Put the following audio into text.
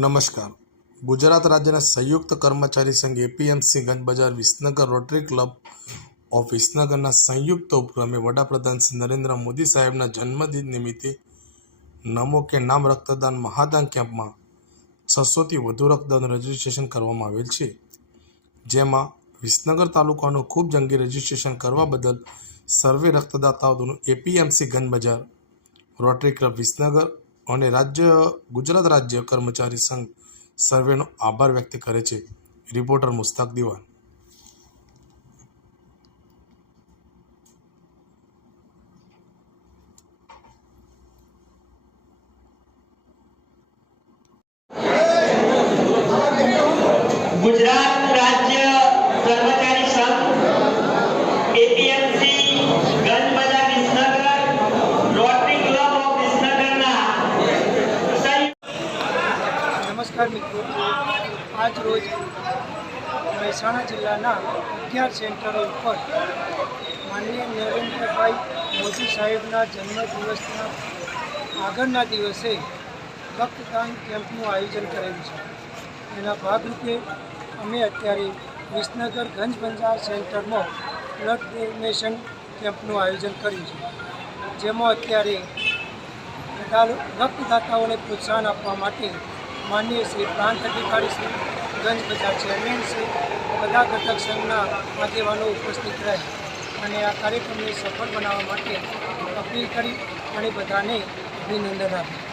નમસ્કાર. ગુજરાત રાજ્યના સંયુક્ત કર્મચારી સંઘ APMC Ganj Bazar Visnagar Rotary Club of વિસનગરના સંયુક્ત ઉપક્રમે વડાપ્રધાન શ્રી નરેન્દ્ર મોદી સાહેબના જન્મદિન નિમિત્તે નમો કે નામ રક્તદાન મહાદાન કેમ્પમાં છસોથી વધુ રક્તદાન રજીસ્ટ્રેશન કરવામાં આવેલ છે. જેમાં વિસનગર તાલુકાનું ખૂબ જંગી રજીસ્ટ્રેશન કરવા બદલ સર્વે રક્તદાતાઓનું એપીએમસી ગંજ બજાર રોટરી ક્લબ વિસનગર અને રાજ્ય, ગુજરાત રાજ્ય કર્મચારી સંઘ સર્વેનો આભાર વ્યક્ત કરે છે. રિપોર્ટર મુસ્તાક દિવાન. ગુજરાત રાજ્ય કર્મચારી સંઘ APMC Ganj Bazar Visnagar Rotary Club of વિસનગરના સંયુક્ત નમસ્કાર મિત્રો. આજ રોજ મહેસાણા જિલ્લાના અગિયાર સેન્ટરો ઉપર માનનીય નરેન્દ્રભાઈ મોદી સાહેબના જન્મદિવસના આગળના દિવસે રક્તદાન કેમ્પનું આયોજન કરેલું છે. એના ભાગરૂપે અમે અત્યારે વિસનગર ગંજ બંજાર સેન્ટરમાં બ્લડ ડોનેશન કેમ્પનું આયોજન કર્યું છે. જેમાં અત્યારે રક્તદાતાઓને પ્રોત્સાહન આપવા માટે માનનીય શ્રી પ્રાંત અધિકારી શ્રી ગંજ બજાર ચેરમેન શ્રી બધા ઘટક સંઘના આગેવાનો ઉપસ્થિત રહે અને આ કાર્યક્રમને સફળ બનાવવા માટે અપીલ કરી અને બધાને અભિનંદન આપ્યું